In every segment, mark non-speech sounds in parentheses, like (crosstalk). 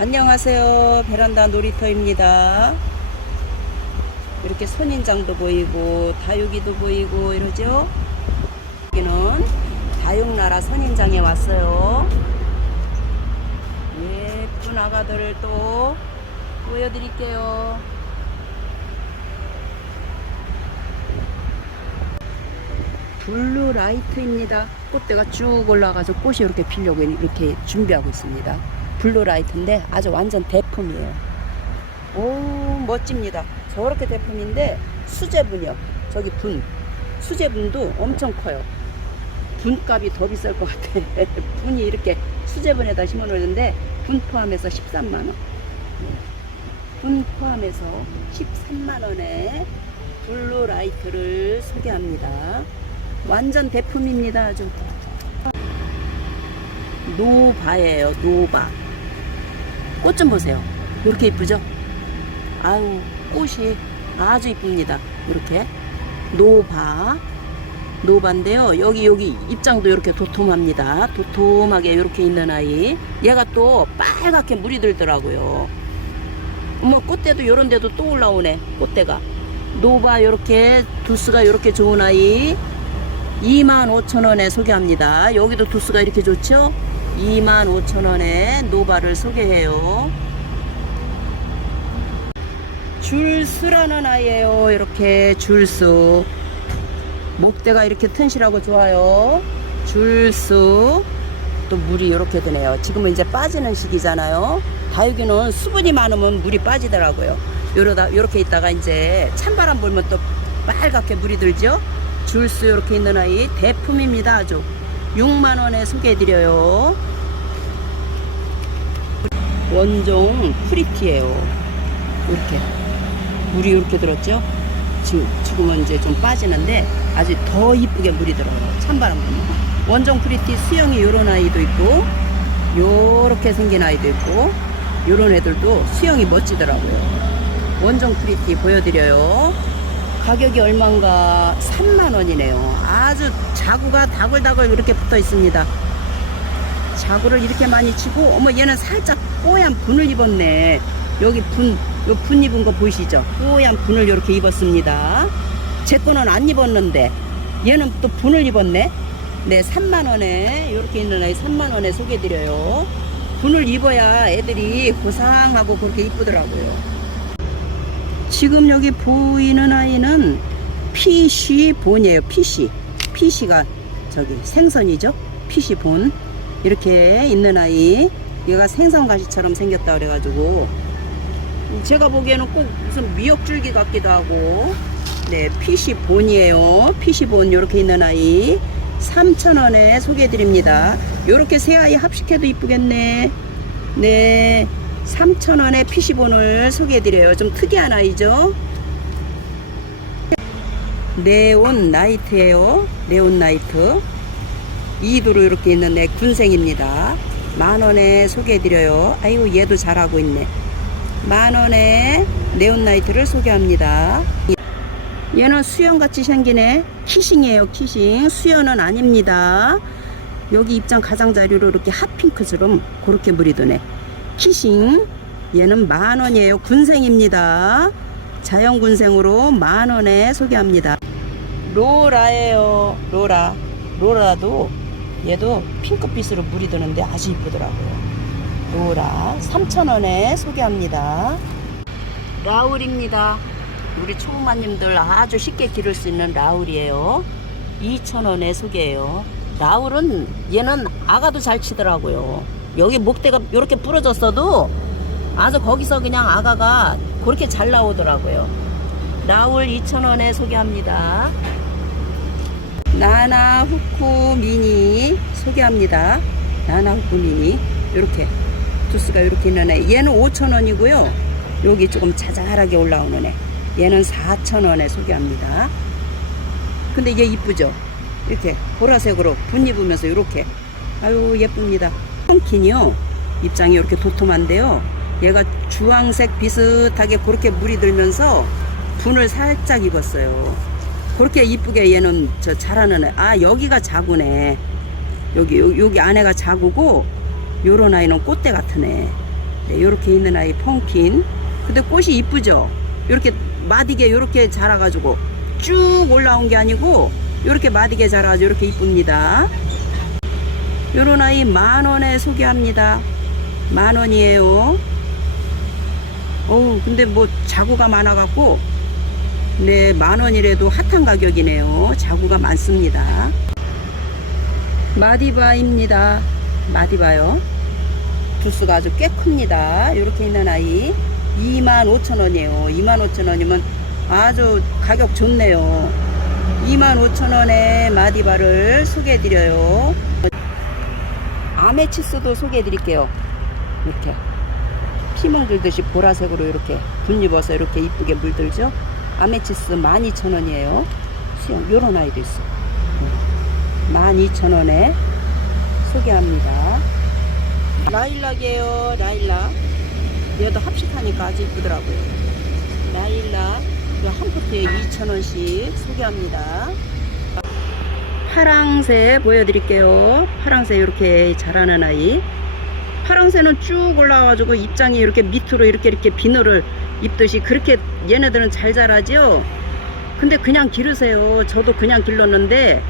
안녕하세요. 베란다 놀이터입니다. 이렇게 선인장도 보이고 다육이도 보이고 이러죠. 여기는 다육나라 선인장에 왔어요. 예쁜 아가들을 또 보여드릴게요. 블루 라이트입니다. 꽃대가 쭉 올라가서 꽃이 이렇게 피려고 이렇게 준비하고 있습니다. 블루 라이트인데 아주 완전 대품이에요. 오 멋집니다. 저렇게 대품인데 수제분이요. 저기 분 수제분도 엄청 커요. 분값이 더 비쌀 것 같아. (laughs) 분이 이렇게 수제분에다 심어놓는데 분 포함해서 13만 원. 분 포함해서 13만 원에 블루 라이트를 소개합니다. 완전 대품입니다. 아주 노바예요. 노바. 꽃 좀 보세요. 이렇게 이쁘죠? 아유 꽃이 아주 이쁩니다. 이렇게 노바 노바인데요. 여기 여기 입장도 이렇게 도톰합니다. 도톰하게 이렇게 있는 아이. 얘가 또 빨갛게 물이 들더라고요. 어머 꽃대도 요런 데도 또 올라오네. 꽃대가. 노바 요렇게 두스가 요렇게 좋은 아이 25,000원에 소개합니다. 여기도 두스가 이렇게 좋죠? 25,000원에 노바를 소개해요. 줄수라는 아이예요. 이렇게 줄수. 목대가 이렇게 튼실하고 좋아요. 줄수. 또 물이 이렇게 드네요. 지금은 이제 빠지는 시기잖아요. 다육이는 수분이 많으면 물이 빠지더라고요. 요러다 요렇게 있다가 이제 찬바람 불면 또 빨갛게 물이 들죠. 줄수 이렇게 있는 아이 대품입니다. 아주 6만 원에 소개해 드려요. 원종 프리티예요. 이렇게 물이 이렇게 들었죠. 지금 지금은 이제 좀 빠지는데 아주 더 이쁘게 물이 들어요. 찬바람 불면. 원종 프리티 수영이 요런 아이도 있고 요렇게 생긴 아이도 있고 요런 애들도 수영이 멋지더라고요. 원종 프리티 보여드려요. 가격이 얼마인가 3만 원이네요. 아주 자구가 다글다글 이렇게 붙어 있습니다. 자구를 이렇게 많이 치고 어머 얘는 살짝 뽀얀 분을 입었네. 여기 분, 요 분 입은 거 보이시죠? 뽀얀 분을 이렇게 입었습니다. 제 거는 안 입었는데 얘는 또 분을 입었네. 네, 3만 원에 이렇게 있는 아이 3만 원에 소개드려요. 분을 입어야 애들이 고상하고 그렇게 이쁘더라고요. 지금 여기 보이는 아이는 피쉬 본이에요. 피쉬. 피쉬가 저기 생선이죠. 피쉬 본. 이렇게 있는 아이. 얘가 생선가시처럼 생겼다 그래가지고 제가 보기에는 꼭 무슨 미역줄기 같기도 하고 네 피쉬 본이에요. 피쉬 본 이렇게 있는 아이 3,000원에 소개해드립니다. 이렇게 새 아이 합식해도 이쁘겠네. 네. 3,000원에 피시본을 소개해드려요. 좀 특이한 아이죠? 네온 나이트예요. 네온 나이트. 2도로 이렇게 있는 애 군생입니다. 만원에 소개해드려요. 아이고 얘도 잘하고 있네. 만원에 네온 나이트를 소개합니다. 얘는 수영같이 생기네. 키싱이에요. 키싱. 수연은 아닙니다. 여기 입장 가장자리로 이렇게 핫핑크처럼 그렇게 물이 드네. 키싱 얘는 만원이에요 군생입니다 자연군생으로 만원에 소개합니다 로라예요 로라 로라도 얘도 핑크빛으로 물이 드는데 아주 이쁘더라고요. 로라 3,000원에 소개합니다. 라울입니다. 우리 초보마님들 아주 쉽게 기를 수 있는 라울이에요. 2,000원에 소개해요. 라울은 얘는 아가도 잘 치더라고요. 여기 목대가 이렇게 부러졌어도 아주 거기서 그냥 아가가 그렇게 잘 나오더라고요. 라울 2,000원에 소개합니다. 나나 후쿠 미니 소개합니다. 나나 후쿠 미니 이렇게 두스가 이렇게 있는 애. 얘는 5,000원이고요. 여기 조금 자잘하게 올라오는 애. 얘는 4,000원에 소개합니다. 근데 얘 이쁘죠? 이렇게 보라색으로 분 입으면서 이렇게 아유 예쁩니다. 펑킨이요. 입장이 이렇게 도톰한데요. 얘가 주황색 비슷하게 그렇게 물이 들면서 분을 살짝 입었어요. 그렇게 이쁘게 얘는 저 자라는 애. 아 여기가 자구네. 여기 여기, 여기 안에가 자구고 요런 아이는 꽃대 같은 애. 네, 이렇게 있는 아이 펑킨. 근데 꽃이 이쁘죠? 이렇게 마디게 이렇게 자라가지고 쭉 올라온 게 아니고 이렇게 마디게 자라가지고 이렇게 이쁩니다. 요런 아이 만 원에 소개합니다. 만 원이에요. 어우, 근데 뭐 자구가 많아갖고, 네, 만 원이라도 핫한 가격이네요. 자구가 많습니다. 마디바입니다. 마디바요. 두수가 아주 꽤 큽니다. 이렇게 있는 아이 25,000원이에요. 25,000원이면 아주 가격 좋네요. 25,000원에 마디바를 소개해드려요. 아메치스도 소개해드릴게요. 이렇게 피 물 들듯이 보라색으로 이렇게 붓입어서 이렇게 이쁘게 물들죠. 아메치스 12,000원이에요. 수영 요런 아이도 있어. 12,000원에 소개합니다. 라일락이에요. 라일락. 얘도 합식하니까 아주 이쁘더라고요. 라일락. 한 포트에 2,000원씩 소개합니다. 파랑새 보여드릴게요. 파랑새 이렇게 자라는 아이. 파랑새는 쭉 올라와가지고 입장이 이렇게 밑으로 이렇게 이렇게 비늘을 입듯이 그렇게 얘네들은 잘 자라죠. 근데 그냥 기르세요. 저도 그냥 길렀는데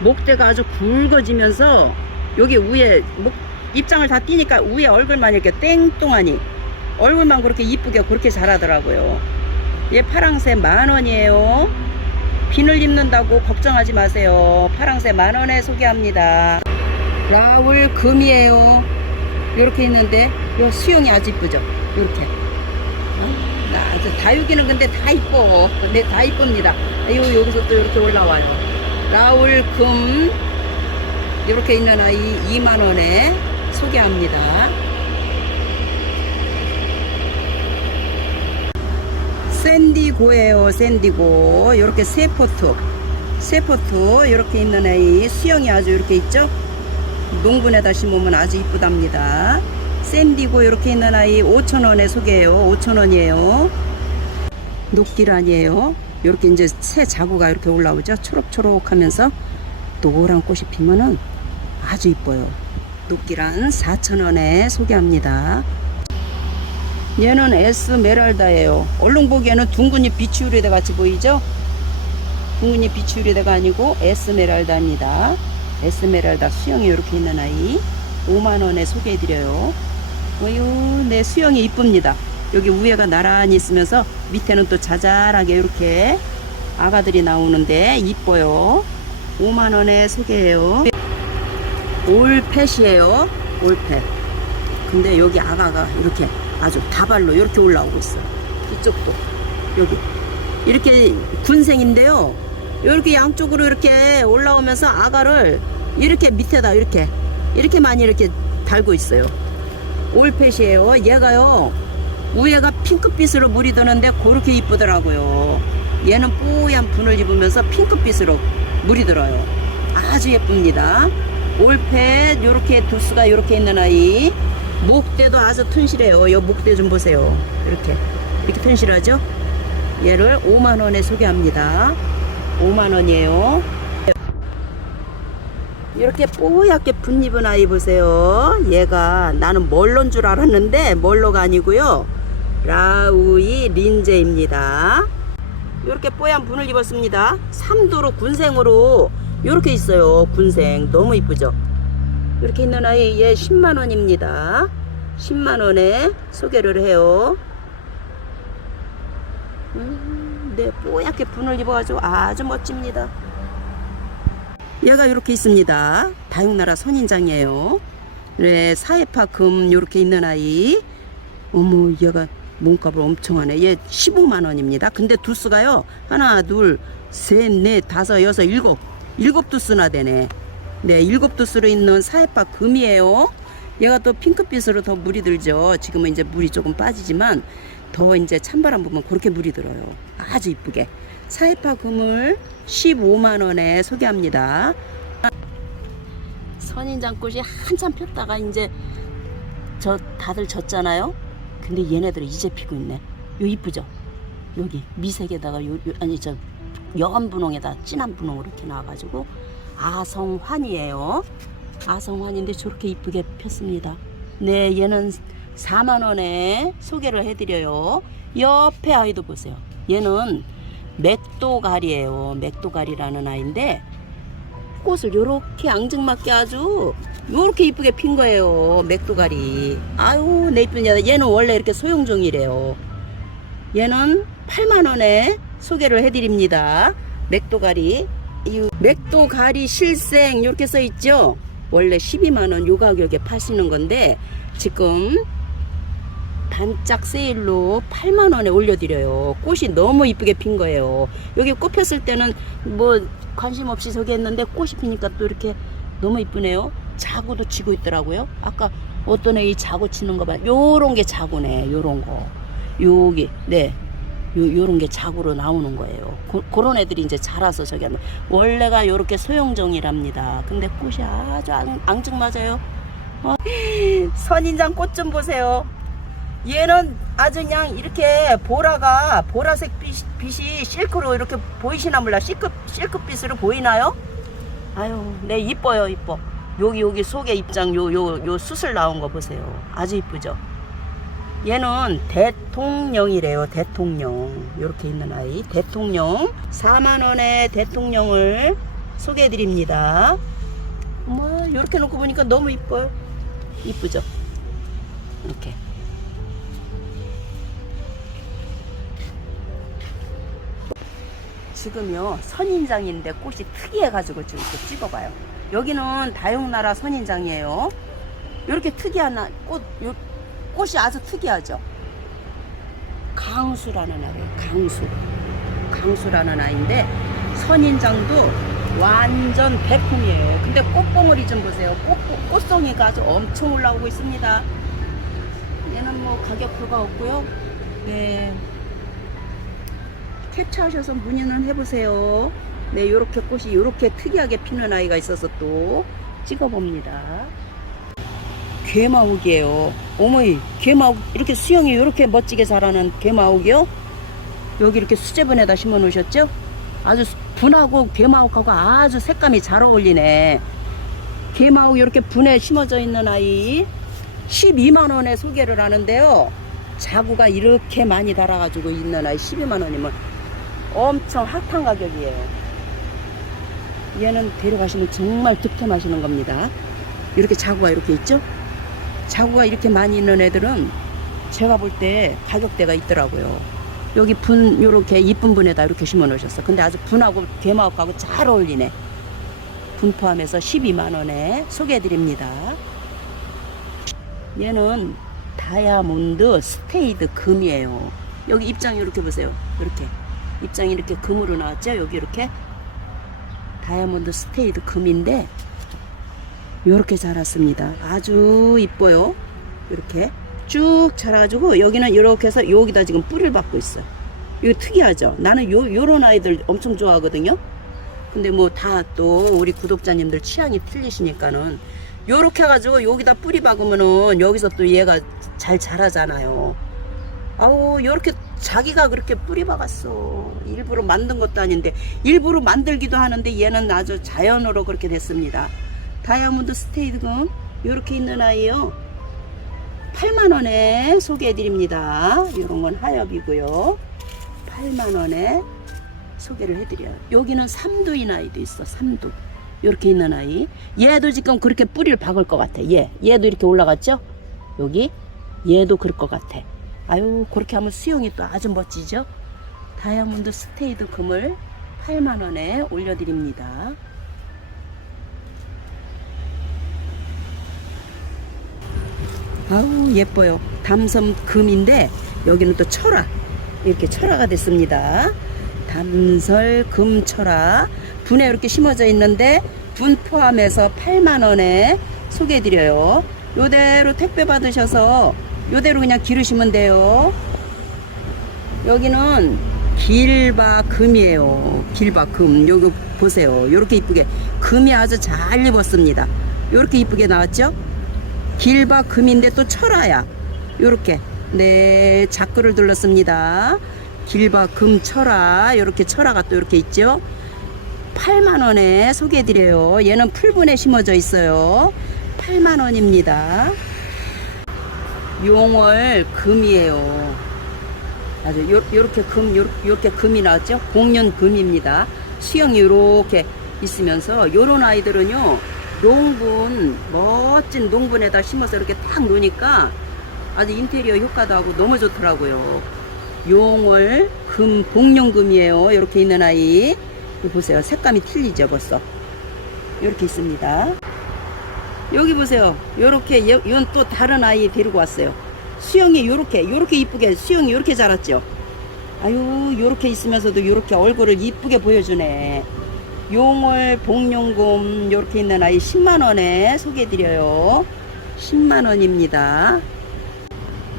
목대가 아주 굵어지면서 여기 위에 목 입장을 다 띄니까 위에 얼굴만 이렇게 땡뚱하니 얼굴만 그렇게 이쁘게 그렇게 자라더라고요. 얘 파랑새 만 원이에요. 비늘 입는다고 걱정하지 마세요. 파랑새 만 원에 소개합니다. 라울 금이에요. 이렇게 있는데 요 수영이 아주 이쁘죠. 이렇게. 어? 나 아주 다육이는 근데 다 이뻐. 근데 다 이쁩니다. 요 여기서 또 이렇게 올라와요. 라울 금 이렇게 있는 아이 2만 원에 소개합니다. 샌디고예요. 샌디고. 이렇게 세 포트. 세 포트 이렇게 있는 아이 수영이 아주 이렇게 있죠. 농분에다 심으면 아주 이쁘답니다. 샌디고 이렇게 있는 아이 5,000원에 소개해요. 5,000원이에요. 녹기란이에요. 이렇게 이제 새 자구가 이렇게 올라오죠. 초록초록 하면서 노란 꽃이 피면은 아주 이뻐요. 녹기란 4,000원에 소개합니다. 얘는 에스메랄다예요. 얼른 보기에는 둥근잎 비추리대 같이 보이죠? 둥근잎 비추리대가 아니고 에스메랄다입니다. 에스메랄다 수영이 이렇게 있는 아이 5만원에 소개해드려요. 어유, 네, 수영이 이쁩니다. 여기 위에가 나란히 있으면서 밑에는 또 자잘하게 이렇게 아가들이 나오는데 이뻐요. 5만원에 소개해요. 올펫이에요. 올펫. 근데 여기 아가가 이렇게 아주 다발로 이렇게 올라오고 있어요. 이쪽도 여기 이렇게 군생인데요. 이렇게 양쪽으로 이렇게 올라오면서 아가를 이렇게 밑에다 이렇게 이렇게 많이 이렇게 달고 있어요. 올펫이에요. 얘가요 위에가 핑크빛으로 물이 드는데 그렇게 이쁘더라고요. 얘는 뽀얀 분을 입으면서 핑크빛으로 물이 들어요. 아주 예쁩니다. 올펫 요렇게 두수가 요렇게 있는 아이 목대도 아주 튼실해요. 요 목대 좀 보세요. 이렇게 이렇게 튼실하죠? 얘를 5만 원에 소개합니다. 5만 원이에요. 이렇게 뽀얗게 분입은 아이 보세요. 얘가 나는 멀로인 줄 알았는데 멀로가 아니고요. 라우이 린제입니다. 이렇게 뽀얀 분을 입었습니다. 삼도로 군생으로 이렇게 있어요. 군생 너무 이쁘죠? 이렇게 있는 아이 얘 10만 원입니다. 10만 원에 소개를 해요. 음, 네, 뽀얗게 분을 입어가지고 아주 멋집니다. 얘가 이렇게 있습니다. 다육나라 선인장이에요. 네, 사회파 금 이렇게 있는 아이. 어머, 얘가 몸값을 엄청 하네. 얘 15만 원입니다. 근데 두수가요. 하나, 둘, 셋, 넷, 다섯, 여섯, 일곱. 일곱 두수나 되네. 네, 일곱 두수로 있는 사회파 금이에요. 얘가 또 핑크빛으로 더 물이 들죠. 지금은 이제 물이 조금 빠지지만 더 이제 찬바람 불면 그렇게 물이 들어요. 아주 이쁘게. 사이파 금을 15만 원에 소개합니다. 선인장꽃이 한참 폈다가 이제 저 다들 졌잖아요. 근데 얘네들은 이제 피고 있네. 요 이쁘죠? 여기 미색에다가 요, 요 아니 저 여한 분홍에다 진한 분홍으로 이렇게 나와가지고 아성환이에요. 아성환인데 저렇게 이쁘게 폈습니다. 네, 얘는 4만원에 소개를 해드려요. 옆에 아이도 보세요. 얘는 맥도가리예요. 맥도가리라는 아이인데 꽃을 요렇게 앙증맞게 아주 요렇게 이쁘게 핀 거예요. 맥도가리. 아유, 내 이쁜 여자. 얘는 원래 이렇게 소형종이래요. 얘는 8만원에 소개를 해드립니다. 맥도가리. 이 맥도가리 실생 이렇게 써 있죠? 원래 12만원 요 가격에 파시는 건데 지금 단짝 세일로 8만원에 올려드려요. 꽃이 너무 이쁘게 핀 거예요. 여기 꽃 폈을 때는 뭐 관심 없이 저기 했는데 꽃이 피니까 또 이렇게 너무 이쁘네요. 자구도 치고 있더라고요. 아까 어떤 애 이 자구 치는 거 봐. 요런 게 자구네. 요런 거. 여기, 네. 요, 요런 게 자구로 나오는 거예요. 고, 그런 애들이 이제 자라서 저기 하는. 원래가 요렇게 소형종이랍니다. 근데 꽃이 아주 앙, 앙증맞아요. 어, (laughs) 선인장 꽃 좀 보세요. 얘는 아주 그냥 이렇게 보라가 보라색 빛, 빛이 실크로 이렇게 보이시나 몰라 실크 실크빛으로 보이나요? 아유, 네 이뻐요 이뻐. 여기 여기 속에 입장 요 요 요 수술 나온 거 보세요. 아주 이쁘죠. 얘는 대통령이래요. 대통령. 이렇게 있는 아이. 대통령. 4만 원의 대통령을 소개해 드립니다. 뭐 이렇게 놓고 보니까 너무 이뻐요. 이쁘죠? 이렇게. 지금요 선인장인데 꽃이 특이해가지고 지금 이렇게 찍어봐요. 여기는 다용나라 선인장이에요. 이렇게 특이한 나- 꽃, 요, 꽃이 아주 특이하죠. 강수라는 아이예요. 강수. 강수라는 아이인데 선인장도 완전 백품이에요. 근데 꽃봉오리 좀 보세요. 꽃, 꽃송이가 아주 엄청 올라오고 있습니다. 얘는 뭐 가격 표가 없고요. 네. 캡처하셔서 문의는 해보세요. 네, 요렇게 꽃이 요렇게 특이하게 피는 아이가 있어서 또 찍어봅니다. 괴마옥이에요. 어머니, 괴마옥, 이렇게 수영이 요렇게 멋지게 자라는 괴마옥이요? 여기 이렇게 수제분에다 심어 놓으셨죠? 아주 분하고 괴마옥하고 아주 색감이 잘 어울리네. 괴마옥 이렇게 분에 심어져 있는 아이 12만원에 소개를 하는데요. 자구가 이렇게 많이 달아가지고 있는 아이 12만원이면 엄청 핫한 가격이에요. 얘는 데려가시면 정말 득템하시는 겁니다. 이렇게 자구가 이렇게 있죠? 자구가 이렇게 많이 있는 애들은 제가 볼 때 가격대가 있더라고요. 여기 분 요렇게 이쁜 분에다 이렇게 심어 놓으셨어. 근데 아주 분하고 개마옥하고 잘 어울리네. 분 포함해서 12만 원에 소개해 드립니다. 얘는 다이아몬드 스테이드 금이에요. 여기 입장 이렇게 보세요. 이렇게 입장이 이렇게 금으로 나왔죠. 여기 이렇게 다이아몬드 스테이드 금인데 이렇게 자랐습니다. 아주 이뻐요. 이렇게 쭉 자라가지고 여기는 이렇게 해서 여기다 지금 뿌리를 받고 있어요. 이거 특이하죠? 나는 요, 요런 아이들 엄청 좋아하거든요. 근데 뭐 다 또 우리 구독자님들 취향이 틀리시니까는 요렇게 해가지고 여기다 뿌리 박으면은 여기서 또 얘가 잘 자라잖아요. 아우 요렇게 자기가 그렇게 뿌리 박았어. 일부러 만든 것도 아닌데 일부러 만들기도 하는데 얘는 아주 자연으로 그렇게 됐습니다. 다이아몬드 스테이드금 요렇게 있는 아이요. 8만원에 소개해드립니다. 요런 건 하엽이고요. 8만원에 소개를 해드려요. 여기는 삼두인 아이도 있어. 삼두. 이렇게 있는 아이. 얘도 지금 그렇게 뿌리를 박을 것 같아. 얘. 얘도 이렇게 올라갔죠? 여기. 얘도 그럴 것 같아. 아유, 그렇게 하면 수영이 또 아주 멋지죠? 다이아몬드 스테이드 금을 8만원에 올려드립니다. 아우, 예뻐요. 담섬 금인데, 여기는 또 철화. 이렇게 철화가 됐습니다. 담설 금철화. 분에 이렇게 심어져 있는데, 분 포함해서 8만원에 소개해드려요. 요대로 택배 받으셔서 요대로 그냥 기르시면 돼요. 여기는 길바금이에요. 길바금. 여기 보세요. 요렇게 이쁘게. 금이 아주 잘 입었습니다. 요렇게 이쁘게 나왔죠? 길바금인데 또 철화야. 요렇게. 네, 자크를 둘렀습니다. 길바금 철화. 요렇게 철화가 또 이렇게 있죠? 8만원에 소개해드려요. 얘는 풀분에 심어져 있어요. 8만원입니다. 용월 금이에요. 아주 요, 요렇게 금, 요, 요렇게 금이 나왔죠? 공년 금입니다. 수영이 요렇게 있으면서 요런 아이들은요, 농분, 멋진 농분에다 심어서 이렇게 딱 놓으니까 아주 인테리어 효과도 하고 너무 좋더라고요. 용월 금, 복룡금이에요. 요렇게 있는 아이. 보세요. 색감이 틀리죠, 벌써. 요렇게 있습니다. 여기 보세요. 요렇게, 이건 또 다른 아이 데리고 왔어요. 수영이 요렇게, 요렇게 이쁘게, 수영이 요렇게 자랐죠? 아유, 요렇게 있으면서도 요렇게 얼굴을 이쁘게 보여주네. 용월 복룡금 요렇게 있는 아이 10만 원에 소개해드려요. 10만 원입니다.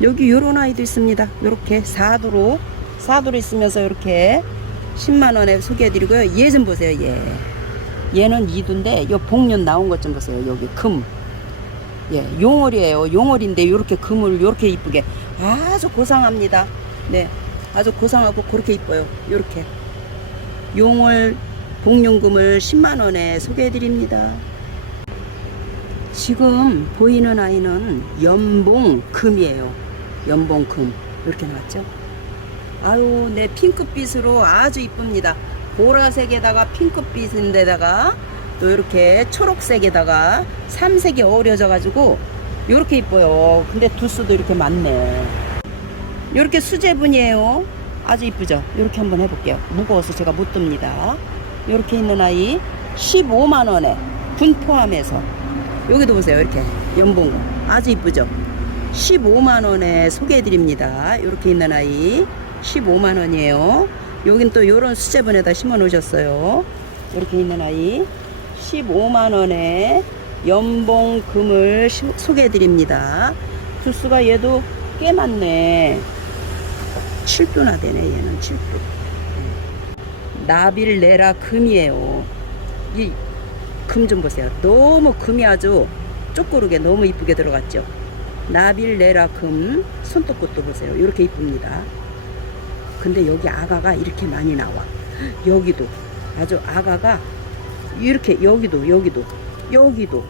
여기 요런 아이도 있습니다. 요렇게 사두로, 사두로 있으면서 요렇게 10만 원에 소개해드리고요. 얘 좀 보세요, 얘. 얘는 이두인데, 요 복륜 나온 것 좀 보세요. 여기 금. 예, 용월이에요. 용월인데 요렇게 금을 요렇게 이쁘게 아주 고상합니다. 네, 아주 고상하고 그렇게 이뻐요. 요렇게 용월 복륜금을 10만 원에 소개해 드립니다. 지금 보이는 아이는 연봉금이에요. 연봉금 이렇게 나왔죠? 아유, 네 핑크빛으로 아주 이쁩니다. 보라색에다가 핑크빛인데다가 또 이렇게 초록색에다가 삼색이 어우러져 가지고 이렇게 이뻐요. 근데 두수도 이렇게 많네. 이렇게 수제분이에요. 아주 이쁘죠? 이렇게 한번 해볼게요. 무거워서 제가 못 듭니다. 이렇게 있는 아이 15만 원에 분 포함해서 여기도 보세요. 이렇게 연봉 아주 이쁘죠? 15만 원에 소개해 드립니다. 이렇게 있는 아이 15만 원이에요. 여긴 또 이런 수제분에다 심어 놓으셨어요. 이렇게 있는 아이 15만 원에 연봉금을 소개해 드립니다. 두수가 얘도 꽤 많네. 7도나 되네 얘는 7도. 나빌레라 금이에요. 이 금 좀 보세요. 너무 금이 아주 쪼꼬르게 너무 이쁘게 들어갔죠. 나빌레라 금 손톱 꽃도 보세요. 이렇게 이쁩니다. 근데 여기 아가가 이렇게 많이 나와. 여기도 아주 아가가 이렇게 여기도 여기도 여기도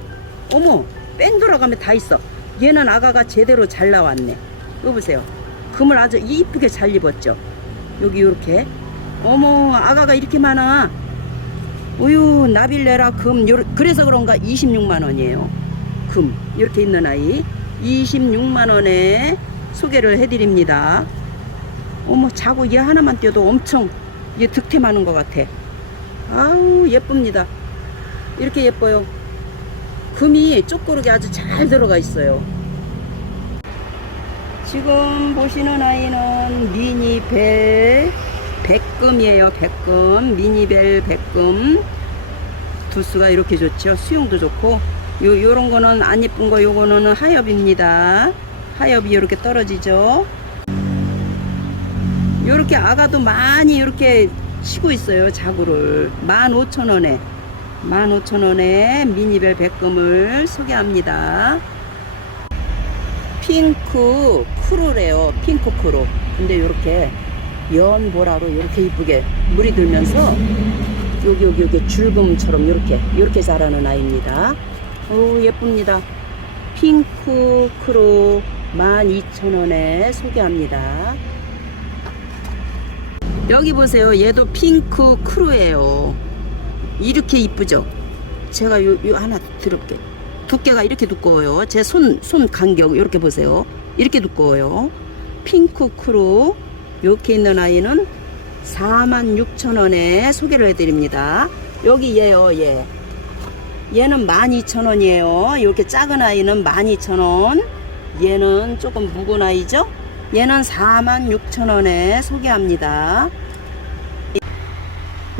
어머 뺑 돌아가면 다 있어. 얘는 아가가 제대로 잘 나왔네. 이거 보세요. 금을 아주 이쁘게 잘 입었죠. 여기 이렇게 어머 아가가 이렇게 많아. 우유 나빌레라 금 요러- 그래서 그런가 26만 원이에요. 금 이렇게 있는 아이 26만 원에 소개를 해드립니다. 어머 자고 얘 하나만 떼도 엄청 얘 득템하는 것 같아. 아우 예쁩니다. 이렇게 예뻐요. 금이 쪼꼬르게 아주 잘 들어가 있어요. 지금 보시는 아이는 미니벨 백금이에요. 백금 미니벨 백금 두수가 이렇게 좋죠. 수용도 좋고 요 요런 거는 안 예쁜 거 요거는 하엽입니다. 하엽이 이렇게 떨어지죠. 요렇게 아가도 많이 이렇게 치고 있어요. 자구를 15,000원에 15,000원에 미니벨 백금을 소개합니다. 핑크 크루래요. 핑크 크루. 근데 요렇게 연보라로 이렇게 이쁘게 물이 들면서 여기 여기 여기 줄금처럼 이렇게 이렇게 자라는 아이입니다. 오 예쁩니다. 핑크 크루 12,000원에 소개합니다. 여기 보세요. 얘도 핑크 크루예요. 이렇게 이쁘죠? 제가 요, 요 하나 들을게. 두께가 이렇게 두꺼워요. 제 손, 손 간격, 이렇게 보세요. 이렇게 두꺼워요. 핑크 크루. 이렇게 있는 아이는 46,000원에 소개를 해드립니다. 여기 얘요, 얘. 얘는 12,000원이에요. 이렇게 작은 아이는 12,000원. 얘는 조금 묵은 아이죠? 얘는 46,000원에 소개합니다.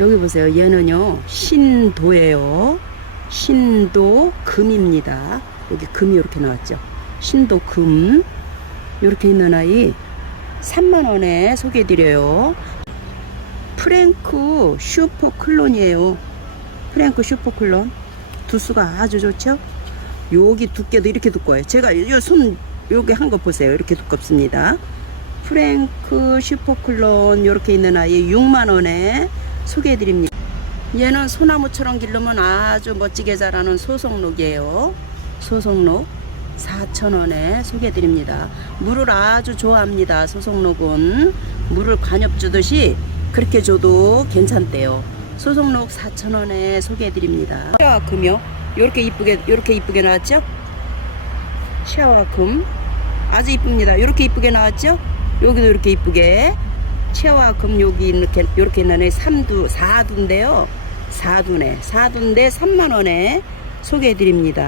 여기 보세요. 얘는요, 신도예요. 신도 금입니다. 여기 금이 이렇게 나왔죠. 신도 금. 이렇게 있는 아이 3만원에 소개해드려요. 프랭크 슈퍼 클론이에요. 프랭크 슈퍼 클론. 두수가 아주 좋죠? 여기 두께도 이렇게 두꺼워요. 제가 이 손, 여기 한거 보세요. 이렇게 두껍습니다. 프랭크 슈퍼클론 이렇게 있는 아이 6만원에 소개해드립니다. 얘는 소나무처럼 기르면 아주 멋지게 자라는 소송록이에요. 소송록. 4,000원에 소개해드립니다. 물을 아주 좋아합니다. 소속록은 물을 관엽 주듯이 그렇게 줘도 괜찮대요. 소속록 4,000원에 소개해드립니다. 금요. 요렇게 이쁘게 요렇게 이쁘게 나왔죠? 샤와 금 아주 이쁩니다. 요렇게 이쁘게 나왔죠? 여기도 이렇게 이쁘게 샤와 금 여기 이렇게 요렇게 있는 3두 4두인데요. 4두네. 4두인데 3만 원에 소개해드립니다.